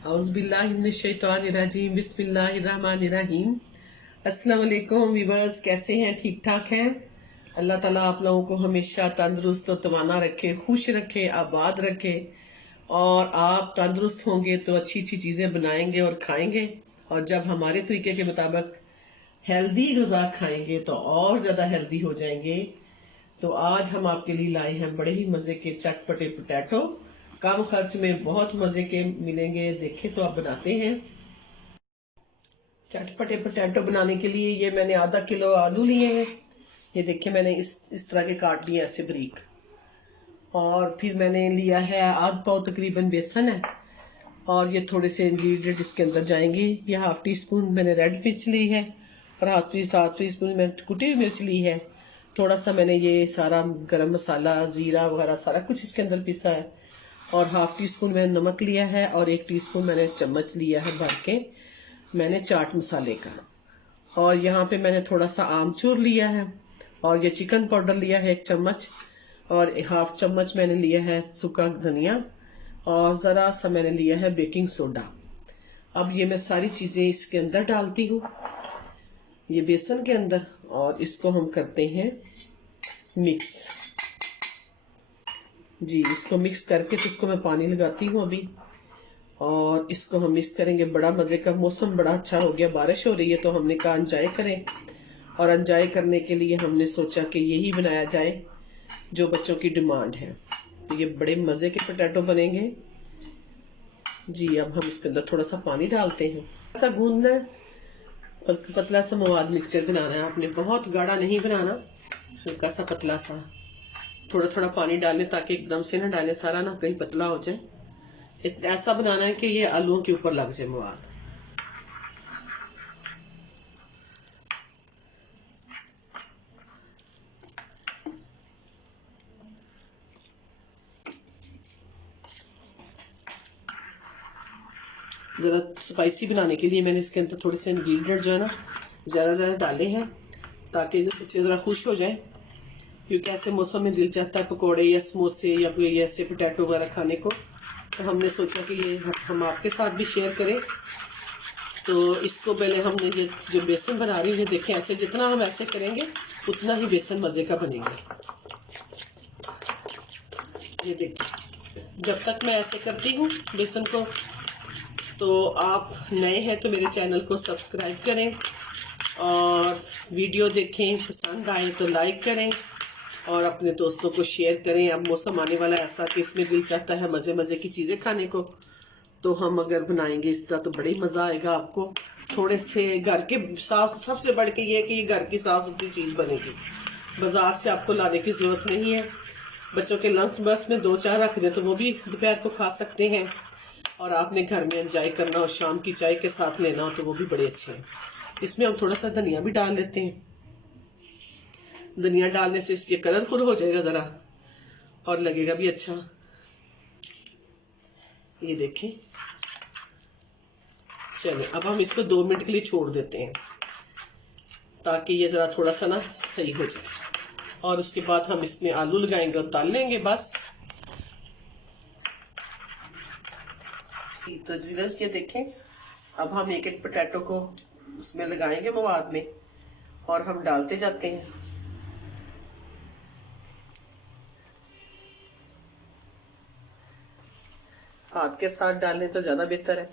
औज़ुबिल्लाहिमिनश्शैतानिर्रजीम बिस्मिल्लाहिर्रहमानिर्रहीम। अस्सलाम वालेकुम व्यूअर्स, कैसे हैं? ठीक ठाक हैं? अल्लाह ताला आप लोगों को हमेशा तंदुरुस्त और तवाना रखे, खुश रखे, आबाद रखे। और आप तंदुरुस्त होंगे तो अच्छी अच्छी चीजें बनाएंगे और खाएंगे, और जब हमारे तरीके के मुताबिक हेल्दी गज़ा खाएंगे तो और ज्यादा हेल्दी हो जाएंगे। तो आज हम आपके लिए लाए हैं बड़े ही मजे के चटपटे पोटैटो। कम खर्च में बहुत मजे के मिलेंगे। देखें तो आप बनाते हैं। चटपटे पोटैटो बनाने के लिए ये मैंने आधा किलो आलू लिए हैं। ये देखिए मैंने इस तरह के काट लिए ऐसे बारीक। और फिर मैंने लिया है आध पाव तकरीबन बेसन है। और ये थोड़े से इंग्रेडिएंट इसके अंदर जाएंगे। ये हाफ टी स्पून मैंने रेड मिर्च ली है, और हाफ टी स्पून मैंने कुटी हुई मिर्च ली है। थोड़ा सा मैंने ये सारा गरम मसाला, जीरा वगैरह सारा कुछ इसके अंदर पीसा है। और हाफ टी स्पून मैंने नमक लिया है, और 1 टीस्पून मैंने चम्मच लिया है भर के मैंने चाट मसाले का। और यहाँ पे मैंने थोड़ा सा आमचूर लिया है, और ये चिकन पाउडर लिया है 1 चम्मच, और हाफ चम्मच मैंने लिया है सूखा धनिया, और जरा सा मैंने लिया है बेकिंग सोडा। अब ये मैं सारी चीजें इसके अंदर डालती हूँ, ये बेसन के अंदर, और इसको हम करते हैं मिक्स। जी, इसको मिक्स करके तो इसको मैं पानी लगाती हूँ अभी, और इसको हम मिक्स करेंगे। बड़ा मजे का मौसम बड़ा अच्छा हो गया, बारिश हो रही है, तो हमने कहा एंजॉय करें। और एंजॉय करने के लिए हमने सोचा कि यही बनाया जाए जो बच्चों की डिमांड है। तो ये बड़े मजे के पोटैटो बनेंगे। जी, अब हम इसके अंदर थोड़ा सा पानी डालते हैं। ऐसा गूंदना है, पतला सा मवाद मिक्सचर बनाना है आपने, बहुत गाढ़ा नहीं बनाना, हल्का सा पतला सा। थोड़ा थोड़ा पानी डालें ताकि एकदम से ना डालें सारा, ना कहीं पतला हो जाए। ऐसा बनाना है कि ये आलूओं के ऊपर लग जाए मवाद। जरा स्पाइसी बनाने के लिए मैंने इसके अंदर थोड़े से इंग्रेडिएंट जो है ना ज्यादा ज्यादा डाले हैं, ताकि बच्चे जरा खुश हो जाए। क्योंकि ऐसे मौसम में दिल चाहता है पकौड़े या समोसे या कोई ऐसे पोटैटो वगैरह खाने को, तो हमने सोचा कि ये हम आपके साथ भी शेयर करें। तो इसको पहले हमने ये जो बेसन बना रही है, देखें ऐसे जितना हम ऐसे करेंगे उतना ही बेसन मजे का बनेगा। ये देखिए, जब तक मैं ऐसे करती हूँ बेसन को, तो आप नए हैं तो मेरे चैनल को सब्सक्राइब करें, और वीडियो देखें, पसंद आए तो लाइक करें, और अपने दोस्तों को शेयर करें। अब मौसम आने वाला ऐसा कि इसमें दिल चाहता है मजे मजे की चीजें खाने को, तो हम अगर बनाएंगे इस तरह तो बड़ी मजा आएगा आपको। थोड़े से घर के साफ, सबसे बढ़ के ये कि ये घर की साफ सुथरी चीज बनेगी, बाजार से आपको लाने की जरूरत नहीं है। बच्चों के लंच बॉक्स में 2-4 रख दे तो वो भी दोपहर को खा सकते हैं, और आपने घर में एंजॉय करना हो, शाम की चाय के साथ लेना हो, तो वो भी बड़े अच्छे हैं। इसमें हम थोड़ा सा धनिया भी डाल लेते हैं। धनिया डालने से इसके कलरफुल हो जाएगा जरा, और लगेगा भी अच्छा। ये देखें, चलिए अब हम इसको 2 मिनट के लिए छोड़ देते हैं, ताकि ये जरा थोड़ा सा ना सही हो जाए। और उसके बाद हम इसमें आलू लगाएंगे और तल लेंगे बस। तो व्यूअर्स ये देखें, अब हम एक एक पोटैटो को उसमें लगाएंगे मवाद में, और हम डालते जाते हैं। हाथ के साथ डालें तो ज्यादा बेहतर है,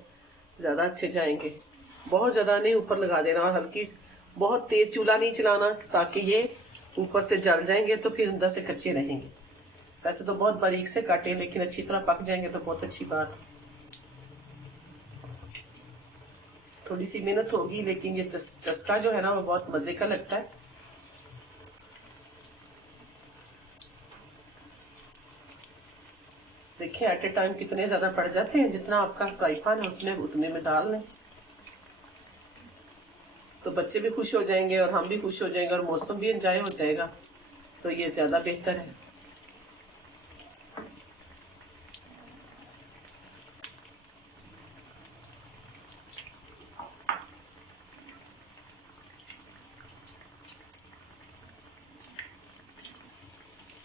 ज्यादा अच्छे जाएंगे। बहुत ज्यादा नहीं ऊपर लगा देना, और हल्की, बहुत तेज चूल्हा नहीं चलाना, ताकि ये ऊपर से जल जाएंगे तो फिर अंदर से कच्चे रहेंगे। वैसे तो बहुत बारीक से काटे, लेकिन अच्छी तरह पक जाएंगे तो बहुत अच्छी बात। थोड़ी सी मेहनत होगी, लेकिन ये चस्का जो है ना वो बहुत मजे का लगता है। देखिए एट ए टाइम कितने ज्यादा पड़ जाते हैं, जितना आपका फ्राई पैन है उसमें उतने में डाल लें, तो बच्चे भी खुश हो जाएंगे और हम भी खुश हो जाएंगे, और मौसम भी एंजॉय हो जाएगा। तो ये ज्यादा बेहतर है।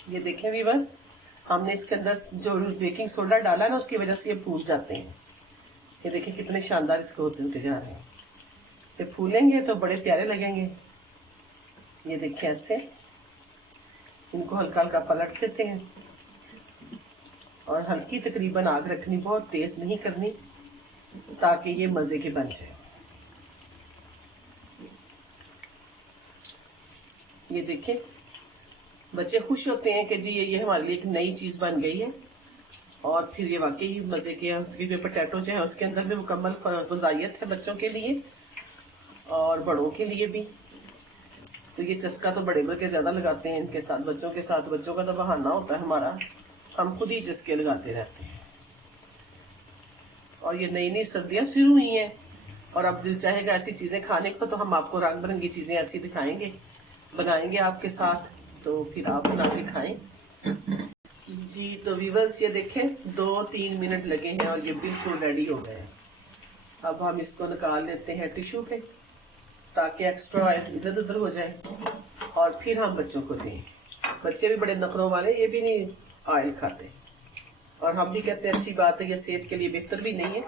ये देखें भी बस, हमने इसके अंदर जो बेकिंग सोडा डाला ना उसकी वजह से ये फूल जाते हैं। ये देखिए कितने शानदार इसको होते जा रहे हैं। ये फूलेंगे तो बड़े प्यारे लगेंगे। ये देखिए ऐसे इनको हल्का हल्का पलट देते हैं और हल्की तकरीबन आग रखनी, बहुत तेज नहीं करनी, ताकि ये मजे के बन जाए। ये देखिए बच्चे खुश होते हैं कि जी ये हमारे लिए एक नई चीज बन गई है। और फिर ये वाकई मजे के उसके जो पोटैटो जो है उसके अंदर भी मुकम्मल ग़िज़ाइयत है बच्चों के लिए और बड़ों के लिए भी। तो ये चस्का तो बड़े बड़े ज्यादा लगाते हैं इनके साथ, बच्चों का तो बहाना होता है हमारा, हम खुद ही चस्के लगाते रहते हैं। और ये नई नई सर्दियां शुरू हुई हैं और अब दिल चाहेगा ऐसी चीजें खाने को, तो हम आपको रंग बिरंगी चीजें ऐसी दिखाएंगे, बनाएंगे आपके साथ, तो फिर आप बना के खाएं। जी तो व्यूअर्स ये देखें 2-3 मिनट लगे हैं और ये बिल्कुल रेडी हो गए हैं। अब हम इसको निकाल लेते हैं टिश्यू पे, ताकि एक्स्ट्रा ऑयल इधर उधर हो जाए और फिर हम बच्चों को दें। बच्चे भी बड़े नखरों वाले, ये भी नहीं ऑयल खाते और हम भी कहते हैं अच्छी बात है, ये सेहत के लिए बेहतर भी नहीं है।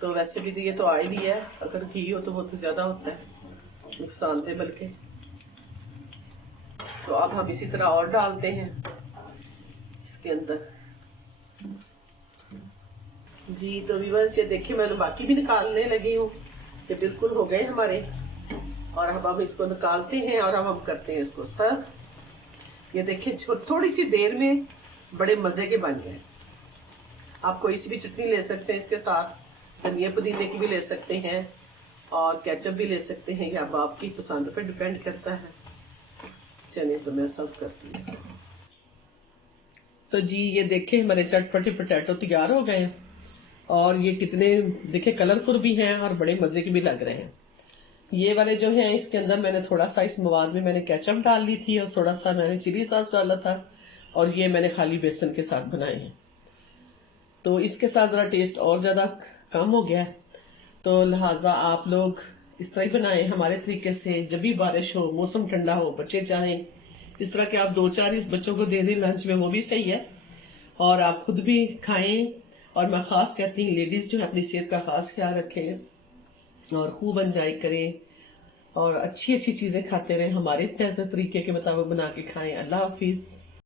तो वैसे भी ये तो ऑयल ही है, अगर घी हो तो वो तो ज्यादा होता है नुकसानदेह बल्कि। तो अब हम इसी तरह और डालते हैं इसके अंदर। जी तो व्यूअर्स ये देखिए मैं बाकी भी निकालने लगी हूँ, ये बिल्कुल हो गए हमारे। और अब हम इसको निकालते हैं और अब हम करते हैं इसको सर्व। ये देखिए थोड़ी सी देर में बड़े मजे के बन गए। आप कोई सी भी चटनी ले सकते हैं इसके साथ, धनिया पुदीने की भी ले सकते हैं और केचप भी ले सकते हैं, या अब आपकी पसंद पर डिपेंड करता है। चलिए तो मैं सर्व करती हूँ इसको। तो जी ये देखें हमारे चटपटे पोटैटो तैयार हो गए और ये कितने देखे कलरफुल भी हैं और बड़े मजे के भी लग रहे हैं। ये वाले जो हैं इसके अंदर मैंने थोड़ा सा इस मवाद में मैंने केचप डाल ली थी और थोड़ा सा मैंने चिली सॉस डाला था और ये मैंने खाली बेसन के साथ बनाए हैं। तो इसके साथ जरा टेस्ट और ज्यादा कम हो गया है, तो लिहाजा आप लोग इस तरह ही बनाएं हमारे तरीके से। जब भी बारिश हो, मौसम ठंडा हो, बच्चे चाहें इस तरह के आप 2-4 इस बच्चों को दे दें लंच में, वो भी सही है और आप खुद भी खाएं। और मैं खास कहती हूँ लेडीज जो है अपनी सेहत का खास ख्याल रखें और खूब एंजॉय करें और अच्छी अच्छी चीजें खाते रहें, हमारे तरीके के मुताबिक बना के खाएं। अल्लाह हाफिज।